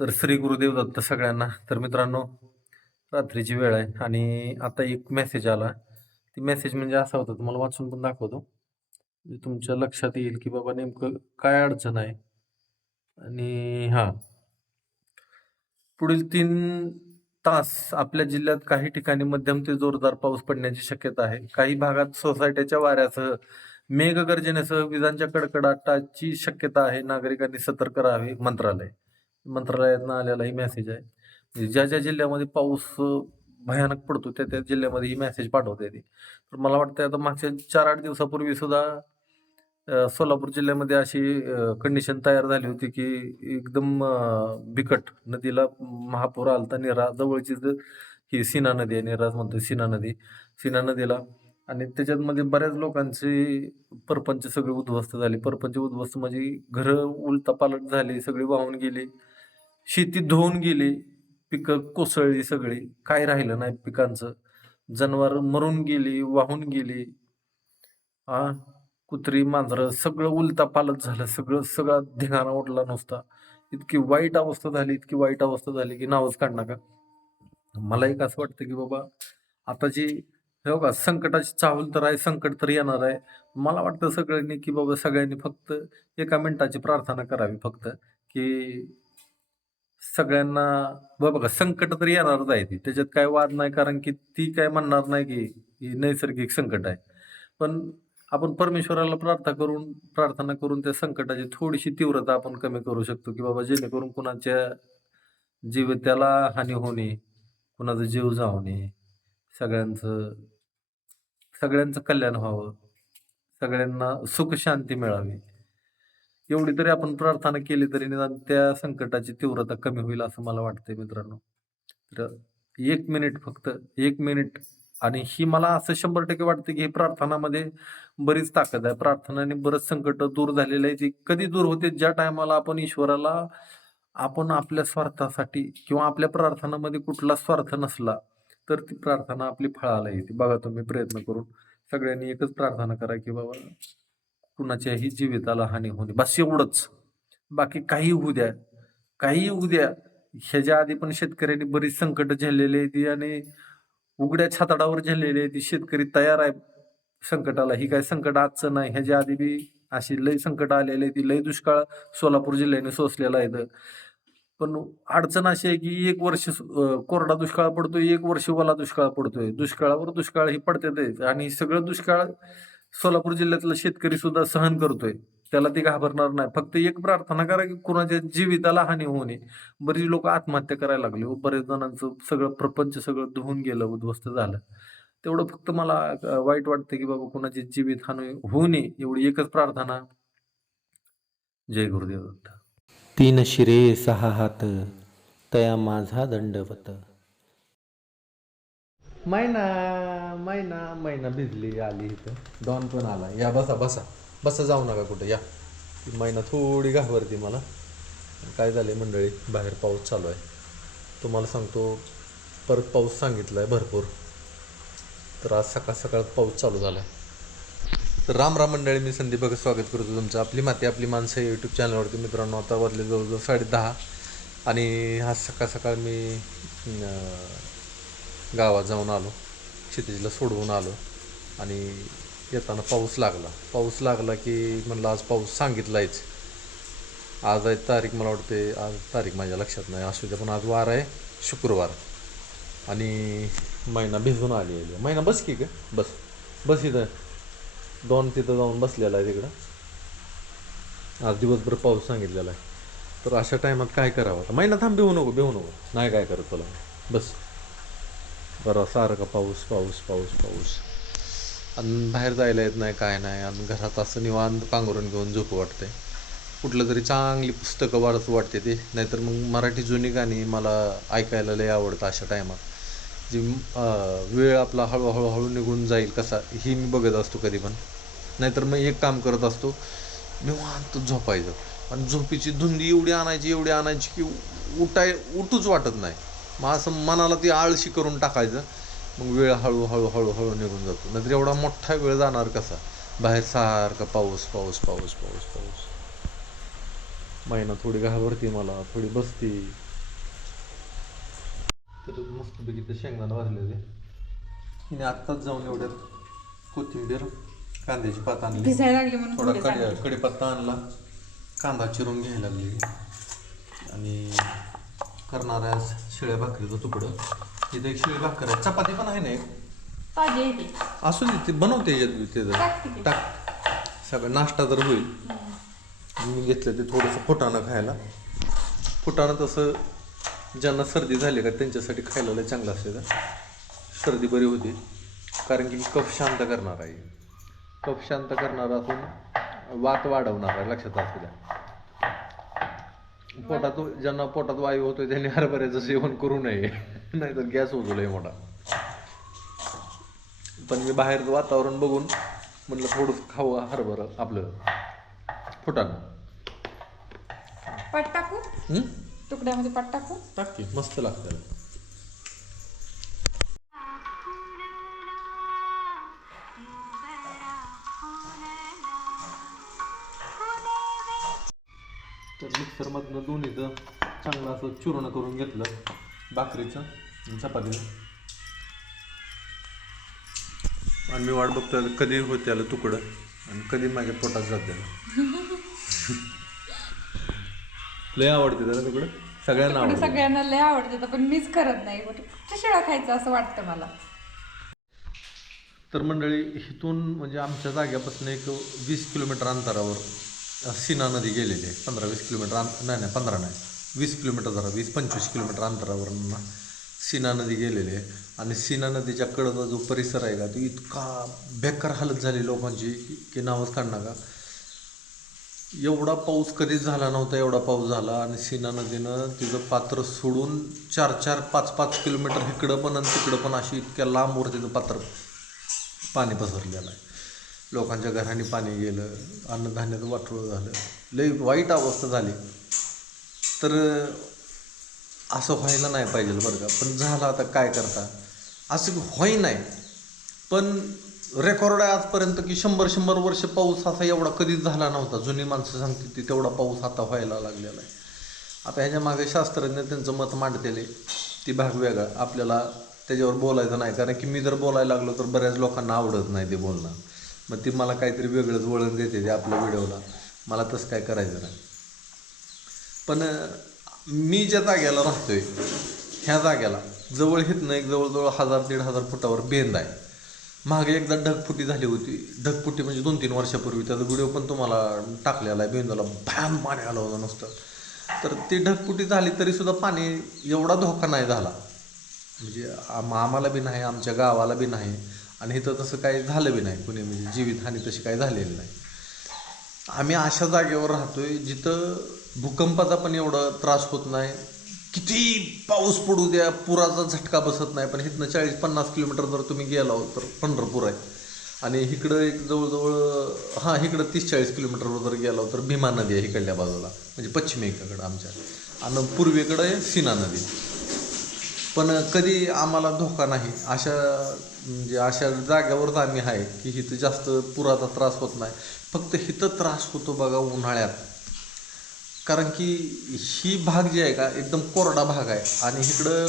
तर श्री गुरुदेव दत्त सगळ्यांना. तर मित्रांनो रात्रीची वेळ आहे आणि आता एक मेसेज आला. ती मेसेज म्हणजे असा होता तुम्हाला वाचून पण दाखवतो. म्हणजे तुमच्या लक्षात येईल की बाबा नेमकं काय अडचण आहे. आणि हा. पुढील तीन तास आपल्या जिल्ह्यात काही ठिकाणी मध्यम ते जोरदार पाऊस पडण्याची शक्यता आहे. काही भागात सोसायट्याच्या वाऱ्यासह मेघगर्जनेसह विजांच्या कडकडाटाची शक्यता आहे. नागरिकांनी सतर्क राहावे मंत्रालय. मंत्रालयातनं आलेला ही मेसेज आहे. म्हणजे ज्या ज्या जिल्ह्यामध्ये पाऊस भयानक पडतो त्या त्या जिल्ह्यामध्ये ही मेसेज पाठवते ती तर मला वाटतं आता मागच्या चार आठ दिवसापूर्वी सुद्धा सोलापूर जिल्ह्यामध्ये अशी कंडिशन तयार झाली होती की एकदम बिकट नदीला महापूर आलता निरा जवळची ही सीना नदी आहे निराज म्हणतो सीना नदी सीना नदीला. आणि त्याच्यामध्ये बऱ्याच लोकांची परपंच सगळी उद्ध्वस्त झाली. परपंच उद्ध्वस्त म्हणजे घरं उलतापालट झाली सगळी वाहून गेली. शेती धुवून गेली पिकं कोसळली सगळी. काय राहिलं नाही पिकांचं? जनावर मरून गेली वाहून गेली. आ? कुत्री मांजरं सगळं उलता पालत झालं. सगळं सगळा धिंगाणा उडला नुसता. इतकी वाईट अवस्था झाली इतकी वाईट अवस्था झाली की नावच काढ नका. मला एक असं वाटतं की बाबा आता जी हे बघा संकटाची चाहूल तर आहे संकट तर येणार आहे. मला वाटतं सगळ्यांनी की बाबा सगळ्यांनी फक्त एका मिनिटाची प्रार्थना करावी फक्त की सगळ्यांना ब- बघा संकट तर येणारच आहे ती. त्याच्यात काय वाद नाही कारण की ती काय म्हणणार नाही की ही नैसर्गिक संकट आहे. पण आपण परमेश्वराला प्रार्थना करून प्रार्थना करून त्या संकटाची थोडीशी तीव्रता आपण कमी करू शकतो की बाबा जेणेकरून कुणाच्या जीवित्याला हानी होणे कुणाचा जीव जावणे सगळ्यांचं सगळ्यांचं कल्याण व्हावं सगळ्यांना सुख शांती मिळावी. एवढी तरी आपण प्रार्थना केली तरी निदान त्या संकटाची तीव्रता कमी होईल असं मला वाटतंय मित्रांनो. तर एक मिनिट फक्त एक मिनिट. आणि ही मला असं शंभर टक्के वाटतं की प्रार्थनामध्ये बरीच ताकद आहे. प्रार्थनाने बरंच संकट दूर झालेलं आहे. ती कधी दूर होते ज्या टायमाला आपण ईश्वराला आपण आपल्या स्वार्थासाठी किंवा आपल्या प्रार्थनामध्ये कुठला स्वार्थ नसला तर ती प्रार्थना आपली फळाला येते. बघा तुम्ही प्रयत्न करून. सगळ्यांनी एकच प्रार्थना करा की बाबा कुणाच्याही जीविताला हानी होणे बस एवढंच. बाकी काही होऊ द्या. काही होऊ द्या. ह्याच्या आधी पण शेतकऱ्यांनी बरीच संकट झेललेली आहेत ती आणि उघड्या छाताडावर झेललेली आहेत. ती शेतकरी तयार आहे संकटाला. ही काय संकट आजचं नाही. ह्याच्या आधी बी अशी लय संकट आलेली ती लय दुष्काळ सोलापूर जिल्ह्याने सोसलेला आहे पण अडचण अशी आहे की एक वर्ष कोरडा दुष्काळ पडतोय एक वर्ष ओला दुष्काळ पडतोय. दुष्काळावर दुष्काळ हे पडतेच आणि सगळं दुष्काळ सोलापूर जिल्ह्यातला शेतकरी सुद्धा सहन करतोय. त्याला ती घाबरणार नाही. फक्त एक प्रार्थना करा की कुणाच्या जीविताला हानी होऊ नये. बरीच लोक आत्महत्या करायला लागले. व बरेच जणांचं सगळं प्रपंच सगळं धुवून गेलं उद्ध्वस्त झालं. तेवढं फक्त मला वाईट वाटतं की बाबा कुणाची जीवित हानी होऊ नये एवढी एकच प्रार्थना. जय गुरुदेव दत्त. तीन शिरे सहा हात तया माझा दंडवत. मैना मैना मैना भिजली आली इथं. डॉन पण आला. या बसा बसा. बसा जाऊ नका कुठं. या. ती मैना थोडी घाबरती मला. काय झाले मंडळी? बाहेर पाऊस चालू आहे. तुम्हाला सांगतो परत पाऊस सांगितला आहे भरपूर. तर आज सकाळ सकाळ पाऊस चालू झाला आहे तर राम राम मंडळी मी संदीप भगत स्वागत करतो तुमचं. आपली माती आपली माणसं यूट्यूब चॅनलवरती मित्रांनो आता वाजले जवळजवळ साडे दहा आणि आज सकाळ सकाळ मी गावात जाऊन आलो. क्षितिजला सोडवून आलो. आणि येताना पाऊस लागला. पाऊस लागला की म्हणलं आज पाऊस सांगितलायच. आज आहे तारीख मला वाटते आज तारीख माझ्या लक्षात नाही. असू द्या पण आज वार आहे शुक्रवार. आणि महिना भिजून आली आहे. महिना बस की का बस. बस इथं. दोन तिथं जाऊन बसलेला आहे तिकडं. आज दिवसभर पाऊस सांगितलेला आहे. तर अशा टायमात काय करावं आता? महिना थांब भिवू नको भिवू नको. नाही काय करत तुला. बस. बरं सारखा पाऊस पाऊस पाऊस पाऊस. आणि बाहेर जायला येत नाही काय नाही. आणि घरात असं निवांत पांघरून घेऊन झोप वाटते. कुठलं तरी चांगली पुस्तकं वाढत वाटते ते. नाहीतर मग मराठी जुनी गाणी मला ऐकायला लय आवडतं अशा टायमात. जी वेळ आपला हळूहळू हळू निघून जाईल कसा ही मी बघत असतो कधी पण. नाहीतर मग एक काम करत असतो निवांत झोपायचं. आणि झोपीची धुंदी एवढी आणायची एवढी आणायची की उठाय उठूच वाटत नाही. मग असं मनाला ती आळशी करून टाकायचं. मग वेळ हळूहळू हळूहळू निघून जातो. नाहीतर एवढा मोठा वेळ जाणार कसा? बाहेर सारखा पाऊस पाऊस पाऊस पाऊस पाऊस. महिना थोडी घाबरती मला थोडी बसती. तर मस्तपैकी ते शेंगदाणा भाजले होते हिने आत्ताच जाऊन एवढ्यात कोथिंबीर कांद्याची पात आणली. भिजायला लागली म्हणून थोडा कडे. कढीपत्ता आणला. कांदा चिरून घ्यायला लागली. आणि करणाऱ्या शिळ्या भाकरीचं तुकडं. इथं एक शिळी भाकर आहे. चपाती पण आहे ना एक? आहे ती. असू दे ते बनवते याच्यात ते जर. टाक सगळं नाश्ता तर होईल. मी घेतलं ते थोडंसं फुटाणं खायला. फुटाणं तसं ज्यांना सर्दी झाली का त्यांच्यासाठी खायला लय चांगलं असते सर्दी बरी होती. कारण की कफ शांत करणार आहे. कफ शांत करणार असून वात वाढवणार आहे लक्षात असू द्या. पोटात ज्यांना पोटात वायू होतोय त्यांनी हरभऱ्याचं सेवन करू नये. नाहीतर गॅस होतो लय मोठा पण मी बाहेरचं वातावरण बघून म्हटलं थोडंसं खावं हरभरं आपलं. फुटाणं. पाट टाकू? हं? तुकड्यामध्ये पाट टाकू? टाक की मस्त लागतं. चूर्ण करून घेतलं भाकरीचं चपातीचं. आणि मी वाट बघतोय कधी होते आलं तुकडं आणि कधी माझ्या पोटात जात लय आवडते त्याला तुकडं. सगळ्यांना सगळ्यांना लय आवडते पण मीच करत नाही. फक्त शिळा खायचं असं वाटतं मला? तर मंडळी इथून म्हणजे आमच्या जाग्यापासून एक वीस किलोमीटर अंतरावर सीना नदी गेलेली आहे. पंधरा वीस किलोमीटर अंत नाही नाही पंधरा नाही. वीस किलोमीटर जरा वीस पंचवीस किलोमीटर अंतरावरून सीना नदी गेलेली आहे. आणि सीना नदीच्या कडचा जो परिसर आहे का तो इतका बेकार हालत झाली लोकांची की- की नावच काढणार का एवढा पाऊस कधीच झाला नव्हता एवढा पाऊस झाला आणि सीना नदीनं तिचं पात्र सोडून चार चार पाच पाच किलोमीटर इकडं पण आणि तिकडं पण अशी इतक्या लांबवर तिचं पात्र पाणी पसरलेलं आहे. लोकांच्या घराने पाणी गेलं अन्नधान्याचं वाटोळं झालं. लई वाईट अवस्था झाली. तर असं व्हायला नाही पाहिजे बरं का. पण झालं आता काय करता? असं होई नाही. पण रेकॉर्ड आहे आजपर्यंत की शंभर शंभर वर्ष पाऊस असा एवढा कधीच झाला नव्हता. जुनी माणसं सांगते ती तेवढा पाऊस आता व्हायला लागलेला आहे. आता ह्याच्या मागे शास्त्रज्ञ त्यांचं मत मांडतेले. ती भाग वेगळा. आपल्याला त्याच्यावर बोलायचं नाही. कारण की मी जर बोलायला लागलो तर बऱ्याच लोकांना आवडत नाही ते बोलणं. मग ती मला काहीतरी वेगळंच वळण देते ते आपल्या व्हिडिओला. मला तसं काय करायचं नाही. पण मी ज्या जाग्याला राहतोय ह्या जाग्याला जवळ हितनं एक जवळजवळ हजार दीड हजार फुटावर बेंद आहे. मागे एकदा ढगफुटी झाली होती. ढगफुटी म्हणजे दोन तीन वर्षापूर्वी त्याचा व्हिडिओ पण तुम्हाला टाकलेला आहे. बेंदाला भयान पाणी आलं होतं नुसतं. तर ती ढगफुटी झाली तरी सुद्धा पाणी एवढा धोका नाही झाला. म्हणजे आम आम्हाला बी नाही आमच्या गावाला बी नाही. आणि इथं तसं काही झालं बी नाही. कुणी म्हणजे जीवितहानी तशी काही झालेली नाही. आम्ही अशा जागेवर राहतोय जिथं भूकंपाचा पण एवढा त्रास होत नाही. किती पाऊस पडू द्या पुराचा झटका बसत नाही पण इथनं चाळीस पन्नास किलोमीटर जर तुम्ही गेला तर पंढरपूर आहे. आणि इकडं एक जवळजवळ हां इकडं तीस चाळीस किलोमीटरवर जर गेला तर भीमा नदी आहे इकडल्या बाजूला म्हणजे पश्चिमेकडं आमच्या. आणि पूर्वेकडं आहे सीना नदी. पण कधी आम्हाला धोका नाही. अशा म्हणजे अशा जाग्यावरच आम्ही आहे की इथं जास्त पुराचा त्रास होत नाही. फक्त इथं त्रास होतो बघा उन्हाळ्यात. कारण की ही भाग जी आहे का एकदम कोरडा भाग आहे. आणि इकडं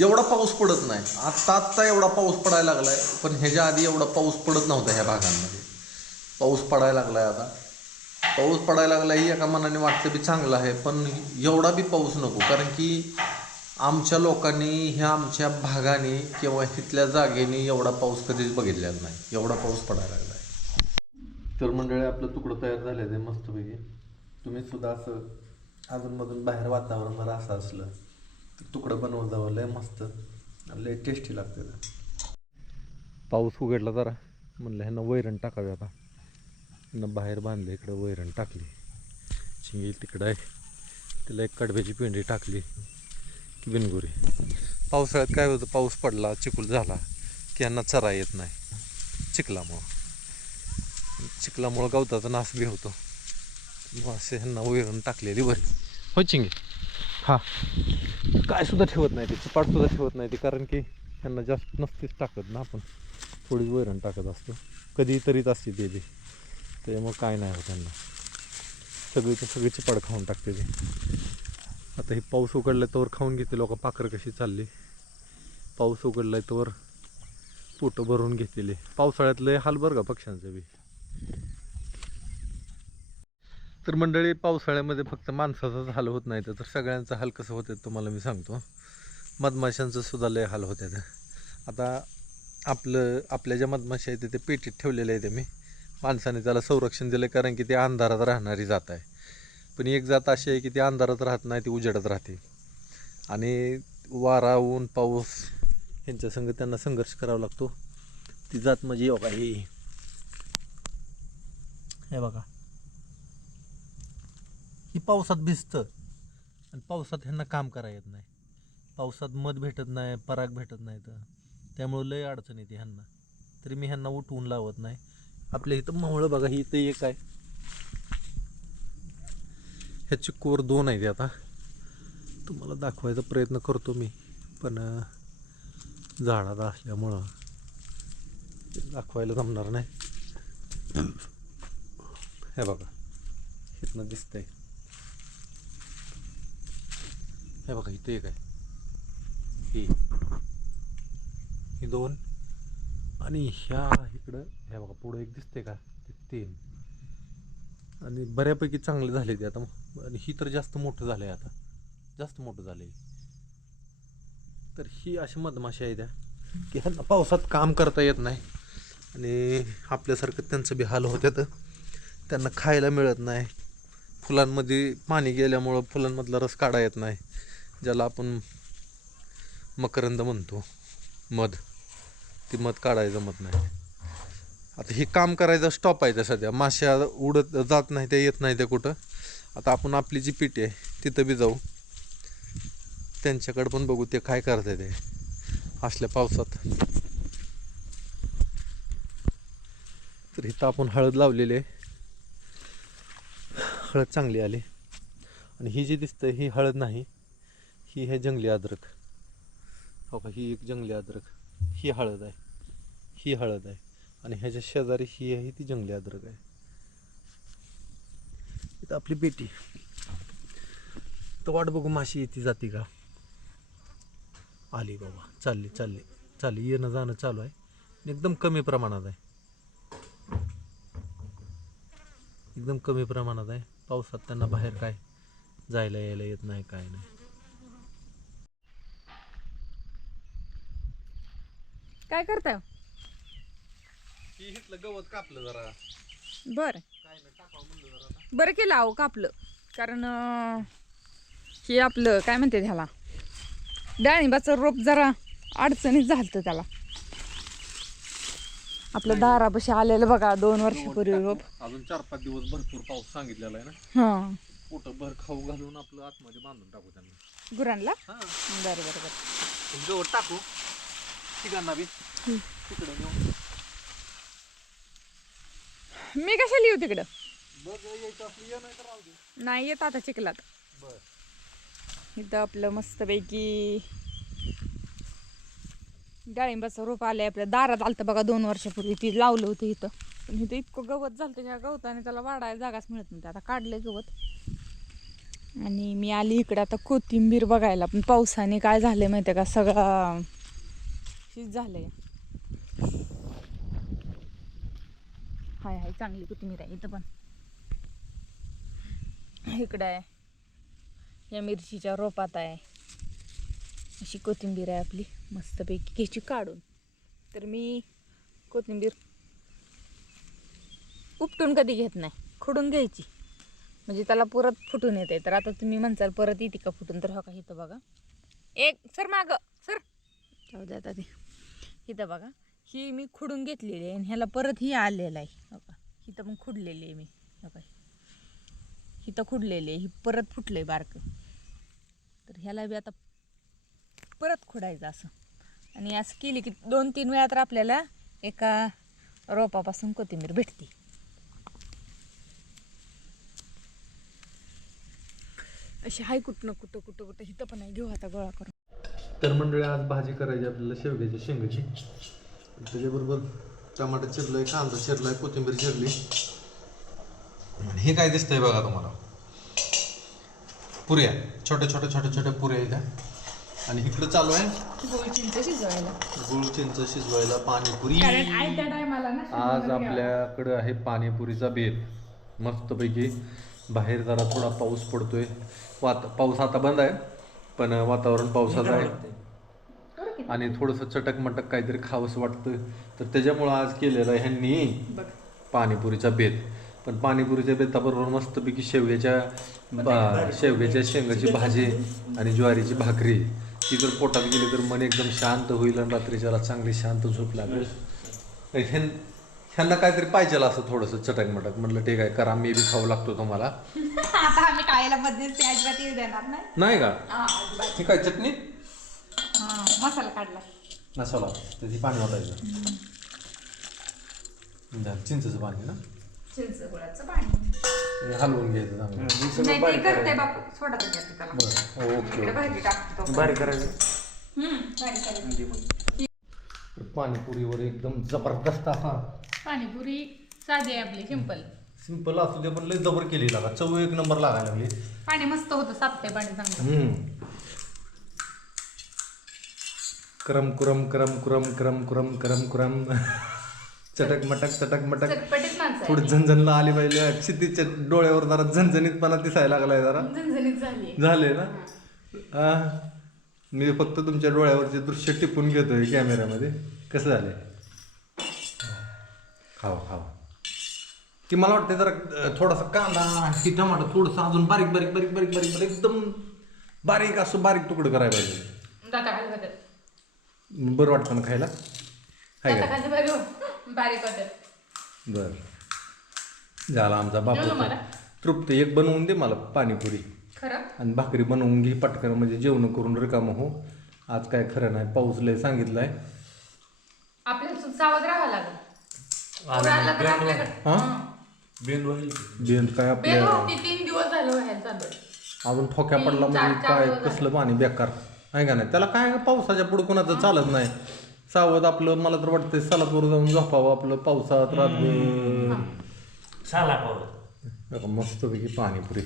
एवढा पाऊस पडत नाही. आत्ता आत्ता एवढा पाऊस पडायला लागला आहे पण ह्याच्या आधी एवढा पाऊस पडत नव्हता ह्या भागांमध्ये. पाऊस पडायला लागला आहे आता. पाऊस पडायला लागला ही एका मनाने वाटतं बी चांगलं आहे पण एवढा बी पाऊस नको. कारण की आमच्या लोकांनी ह्या आमच्या भागाने किंवा इथल्या जागेने एवढा पाऊस कधीच बघितलेला नाही. एवढा पाऊस पडायला लागला आहे तर मंडळी आपलं तुकडं तयार झालं ते मस्तपैकी. तुम्ही सुद्धा असं अजूनमधून बाहेर वातावरण जर असं असलं तुकडं बनवून जावं लय मस्त. लय टेस्टी लागते पाऊस उघडला जरा म्हणलं ह्यांना वैरण टाकावे आता. ह्यांना बाहेर बांधले इकडं वैरण टाकली. चिंगी तिकडं आहे. तिला एक कडब्याची पिंडी टाकली. की बिनगुरी. पावसाळ्यात काय होतं पाऊस पडला चिखल झाला की यांना चरा येत नाही. चिखलामुळं. चिखलामुळं गवताचा नाश बी होतो. मग असे ह्यांना वैरण टाकलेली बरी. हो चिंगे. हा. काय सुद्धा ठेवत नाही ते चिपाट सुद्धा ठेवत नाही ते कारण की ह्यांना जास्त नसतेच टाकत ना आपण. थोडीच वैरण टाकत असतो. कधी तरीच असते ते बी. त्याच्यामुळं काय नाही होत त्यांना. सगळी तर सगळी चिपाड खाऊन टाकते ते. आता ही पाऊस उघडला तोवर खाऊन घेते लोक पाखरं कशी चालली. पाऊस उघडलाय तोवर पोटं भरून घेतलेले पावसाळ्यातलं हाल बरं का पक्ष्यांचं बी. तर मंडळी पावसाळ्यामध्ये फक्त माणसाचाच हाल होत नाही तर सगळ्यांचा हाल कसं होतं तुम्हाला मी सांगतो. मधमाशांचं सुद्धा लय हाल होतात आता आपलं आपल्या ज्या मधमाशा आहेत ते पेटीत ठेवलेले आहेत मी. माणसाने त्याला संरक्षण दिलं कारण की ते अंधारात राहणारी जात आहे. पण एक जात अशी आहे की ती अंधारात राहत नाही ती उजेडात राहते. आणि वारा ऊन पाऊस यांच्यासंग त्यांना संघर्ष करावा लागतो. ती जात म्हणजे योगा हे बघा. ही पावसात भिजतं. आणि पावसात ह्यांना काम करा येत नाही. पावसात मध भेटत नाही पराग भेटत नाही तर. त्यामुळं लय अडचण येते ह्यांना. तरी मी ह्यांना उठवून लावत नाही. आपल्या इथं मावळं बघा ही इथं एक आहे. ह्याची कोर दोन आहे आता. तुम्हाला दाखवायचा प्रयत्न करतो मी. पण झाडात असल्यामुळं ते दाखवायला जमणार नाही. हे बघा. इथनं दिसतंय. हे बघा इथे एक आहे. ही. ही दोन. आणि ह्या इकडं ह्या बघा पुढं एक दिसते का? ते तीन. आणि बऱ्यापैकी चांगले झाले ते आता. आणि ही तर जास्त मोठं झालंय आता. जास्त मोठं झालंय. तर ही अशी मधमाशी आहे त्या. की ह्यांना पावसात काम करता येत नाही. आणि आपल्यासारखं त्यांचं बी हाल होत्यात. त्यांना खायला मिळत नाही. फुलांमध्ये पाणी गेल्यामुळं फुलांमधला रस काढा येत नाही. ज्याला आपण मकरंद म्हणतो. मध. ती मध काढायला जमत नाही. आता हे काम करायचं स्टॉप आहे त्या सध्या. माश्या उडत जात नाही त्या येत नाही त्या कुठं. आता आपण आपली जी पिटी आहे तिथं बी जाऊ. त्यांच्याकडे पण बघू ते काय करतात ते. असल्या पावसात. तर इथं आपण हळद लावलेली आहे. हळद चांगली आली. आणि ही जी दिसतं ही हळद नाही. ही आहे जंगली अद्रक. हो का ही एक जंगली अद्रक. ही हळद आहे. ही हळद आहे. आणि ह्याच्या शेजारी ही आहे ती जंगली अद्रक आहे. इथं आपली बेटी. तर वाट बघू माशी येते जाते का? आली बाबा. चालली चालली चालली. येणं जाणं चालू आहे. एकदम कमी प्रमाणात आहे. एकदम कमी प्रमाणात आहे. पावसात त्यांना बाहेर काय? जायला यायला येत नाही काय नाही. काय करताय? इथलं गवत कापलं जरा. बर. काय नाही टाकावं म्हणलं जरा बरं केलं अहो कापलं. कारण अं, हे आपलं काय म्हणते ह्याला? डाळिंबाचं रोप जरा अडचणीत झालतं त्याला. आपलं दारापाशी आलेलं बघा दोन वर्षापूर्वी रोप. अजून चार पाच दिवस भरपूर पाऊस सांगितलेला आहे ना. हां. पोटं भर खाऊ घालून आपलं आतमध्ये बांधून टाकू त्यांना. गुरांना? हा. बरं बरं बरं. गवत टाकू. तिघांना बी. तिकडे मी कशाला येऊ तिकडं? बघ यायचं असलं ये नाही तर राहू दे. नाही येत आता चिखलात. बर. इथं आपलं मस्तपैकी डाळिंबाचं रोप आलंय आपल्या दारात आलतं बघा दोन वर्षापूर्वी. ती लावलं होतं इथं. पण इथं इतकं गवत झालं ह्या गवताने त्याला वाढायला जागाच मिळत नव्हती. आता काढलंय गवत. आणि मी आली इकडे आता कोथिंबीर बघायला. पण पावसाने काय झालंय माहिती आहे का? सगळा शीच झालंय. हाय हाय चांगली कोथिंबीर आहे इथं पण. इकडं आहे. या मिरचीच्या रोपात आहे. अशी कोथिंबीर आहे आपली मस्तपैकी घ्यायची काढून. तर मी कोथिंबीर उपटून कधी घेत नाही खुडून घ्यायची. म्हणजे त्याला परत फुटून येते तर आता तुम्ही म्हणसाल परत येते का फुटून? तर हो का इथं बघा. एक सर माग सर. जाऊ द्या आता ते. इथं बघा. ही मी खुडून घेतलेली आहे आणि ह्याला परत ही आलेलं आहे. बघा. इथं पण खुडलेली आहे मी. बघा. इथं खुडलेली आहे. ही परत फुटलं आहे बारकं. तर ह्याला बी आता परत खुडायचं असं. आणि असं केली की दोन तीन वेळा तर आपल्याला एका रोपापासून कोथिंबीर भेटते. अशी हाय कुठं कुठं कुठं कुठं इथं पण आहे. घेऊ आता गोळा करून. तर मंडळी आज भाजी करायची आपल्याला शेवग्याची शेंगाची. त्याच्याबरोबर टमाटर चिरलंय कांदा चिरलाय कोथिंबीर चिरली. आणि हे काय दिसतंय बघा तुम्हाला? पुऱ्या. छोट्या छोट्या छोट्या छोट्या पुऱ्या इथं आणि इकडं चालू आहे. गोळ चिंच शिजवायला. गुळ चिंच शिजवायला पाणीपुरी. कारण आई त्या टायमाला ना आज आपल्याकडं आहे पाणीपुरीचा बेत मस्तपैकी बाहेर जरा थोडा पाऊस पडतोय. वात पाऊस आता बंद आहे. पण वातावरण पावसाचं आहे. आणि थोडंसं चटक मटक काहीतरी खावंसं वाटतं. तर त्याच्यामुळं आज केलेलं आहे ह्यांनी बघ पाणीपुरीचा बेत. पण पाणीपुरीच्या बेताबरोबर मस्तपैकी शेवग्याच्या बा- शेवग्याच्या शेंगाची भाजी आणि ज्वारीची भाकरी. ती जर पोटात गेली तर मन एकदम शांत होईल आणि रात्रीच्याला चांगली शांत झोप लागेल. तर ह्यां ह्यांना काहीतरी पाहिजे असं थोडंसं चटक मटक म्हटलं ठीक आहे करा मी बी खाऊ लागतो तुम्हाला. आता आम्ही कायला बदलते अजिबात येऊ देणार नाही. नाही का? हा, अजिबात. ही काय चटणी? हा, मसाला काढला. नसाला त्याची पाणी वाटायचं झालं, चिंचेचं पाणी ना? चिंच गुळाचं पाणी. हे हलवून घ्यायचं चांगलं. नाही ते करते बापू. सोडा त्याला. बरं. ओके इकडे भाजी टाकतो बारीक करायचं. हम्म, बारीक करायची. पाणीपुरीवर एकदम जबरदस्त असा. पाणीपुरी साधी आहे आपली सिंपल. सिंपल असू दे पण लय जबर केली लागा. चव एक नंबर लागायला लागली. पाणी मस्त होतं सापते पाणी चांगलं. हम्म. करम कुरम करम कुरम करम कुरम करम कुरम. चटक मटक चटक मटक. चटपटीत माणसं थोडी झणझणला आली पाहिजे. क्षितीच्या डोळ्यावर जरा झणझणीतपणा दिसायला लागलाय जरा. आहे. झणझणीत झाली. झाले ना. मी फक्त तुमच्या डोळ्यावरचे दृश्य टिपून घेतोय कॅमेऱ्यामध्ये कसं झालंय? खावा खावा की मला वाटतं जरा थोडासा कांदा की टमाटर थोडंसं अजून बारीक बारीक बारीक बारीक बारीक बारीक एकदम बारीक असं बारीक तुकडं करायला पाहिजे. दाता खाली होतात बरं वाटतं ना खायला? हाय दाता का? खाली बरं बारीक होतात बर. झाला आमचा जेवलो बापू मला? तृप्त. एक बनवून दे मला पाणीपुरी. खरं? आणि भाकरी बनवून घे पटकन म्हणजे जेवण करून रिकामं हो. आज काय खरं नाही पाऊस लय सांगितलंय. आपल्याला सु- सावध राहावं लागेल. पुढं आला तर आपल्याकडे. हा? हा. बेंद होईल. बेंद काय आपल्या होती तीन दिवस झालं व्हायला चालू आहे. अजून ठोक्या तीन, पडला चार- म्हणजे चार काय? दिवस कसलं पाणी? बेकार. आहे का नाही? त्याला काय पावसाच्या पुढे कोणाचं चालत नाही. सावध आपलं मला तर वाटतं सलादवर जाऊन झोपावं आपलं पावसात रात्र साला पावडर मस्तपैकी पाणीपुरी.